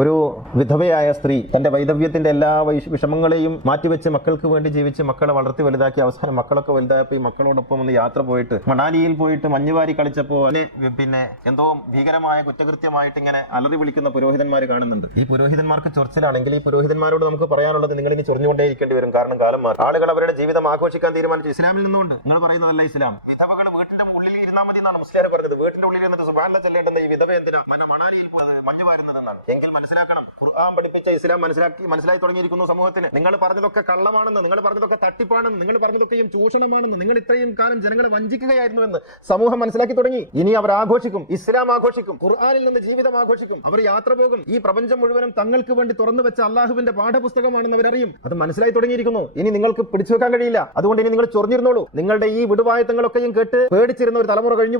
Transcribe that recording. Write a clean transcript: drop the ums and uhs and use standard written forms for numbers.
ഒരു വിധവയായ സ്ത്രീ തന്റെ വൈദവ്യത്തിന്റെ എല്ലാ വിഷമങ്ങളെയും മാറ്റിവെച്ച് മക്കൾക്ക് വേണ്ടി ജീവിച്ച് മക്കളെ വളർത്തി വലുതാക്കി അവസാനം മക്കളൊക്കെ വലുതായപ്പോൾ ഈ മക്കളോടൊപ്പം ഒന്ന് യാത്ര പോയിട്ട് മണാലിയിൽ പോയിട്ട് മഞ്ഞുവാരി കളിച്ചപ്പോൾ പിന്നെ എന്തോ ഭീകരമായ കുറ്റകൃത്യമായിട്ട് ഇങ്ങനെ അലറി വിളിക്കുന്ന പുരോഹിതന്മാർ കാണുന്നുണ്ട്. ഈ പുരോഹിതന്മാർക്ക് ചൊറിച്ചിലാണെങ്കിൽ ഈ പുരോഹിതന്മാരോട് നമുക്ക് പറയാനുള്ളത്, നിങ്ങൾ ഇനി ചൊറിഞ്ഞുകൊണ്ടേയിരിക്കേണ്ടി വരും. കാരണം കാലം മാറി. ആളുകൾ അവരുടെ ജീവിതം ആഘോഷിക്കാൻ തീരുമാനിച്ചു. ഇസ്ലാമിൽ നിന്നുകൊണ്ട് നിങ്ങൾ പറയുന്നതല്ല ഇസ്ലാം. വിധവകൾ വീട്ടിന്റെ ഉള്ളിൽ ഇരുന്നാൽ മതി എന്നാണ് മുസ്ലിം പറഞ്ഞത്. വീട്ടിന്റെ ഉള്ളിൽ എന്നിട്ട് സുബ്ഹാനല്ലാഹ് ചൊല്ലേണ്ടുന്ന ഈ വിധവ എന്തിനാ മണാലിയിൽ മഞ്ഞു വാരുന്നതെന്നാണ്. എങ്കിൽ മനസ്സിലാക്കണം, ഖുർആൻ പഠിപ്പിച്ച ഇസ്ലാം മനസ്സിലായി തുടങ്ങിയിരിക്കുന്നു സമൂഹത്തിന്. നിങ്ങൾ പറഞ്ഞതൊക്കെ കള്ളമാണെന്ന്, നിങ്ങൾ പറഞ്ഞതൊക്കെ തട്ടിപ്പാണെന്ന്, നിങ്ങൾ പറഞ്ഞതൊക്കെയും ചൂഷണമാണെന്ന്, നിങ്ങൾ ഇത്രയും കാലം ജനങ്ങളെ വഞ്ചിക്കുകയായിരുന്നുവെന്ന് സമൂഹം മനസ്സിലാക്കി തുടങ്ങി. ഇനി അവർ ആഘോഷിക്കും, ഇസ്ലാം ആഘോഷിക്കും, ഖുർആനിൽ നിന്ന് ജീവിതം ആഘോഷിക്കും. അവർ യാത്ര പോകും. ഈ പ്രപഞ്ചം മുഴുവനും തങ്ങൾക്ക് വേണ്ടി തുറന്നു വെച്ച അള്ളാഹുവിന്റെ പാഠപുസ്തകമാണെന്ന് അവരറിയും. അത് മനസ്സിലായി തുടങ്ങിയിരിക്കുന്നു. ഇനി നിങ്ങൾക്ക് പിടിച്ചു വെക്കാൻ കഴിയില്ല. അതുകൊണ്ട് ഇനി നിങ്ങൾ ചൊറിഞ്ഞിരുന്നോളൂ. നിങ്ങളുടെ ഈ വിടുവായത്തങ്ങളൊക്കെയും കേട്ട് പേടിച്ചിരുന്ന ഒരു തലമുറ കഴിഞ്ഞു.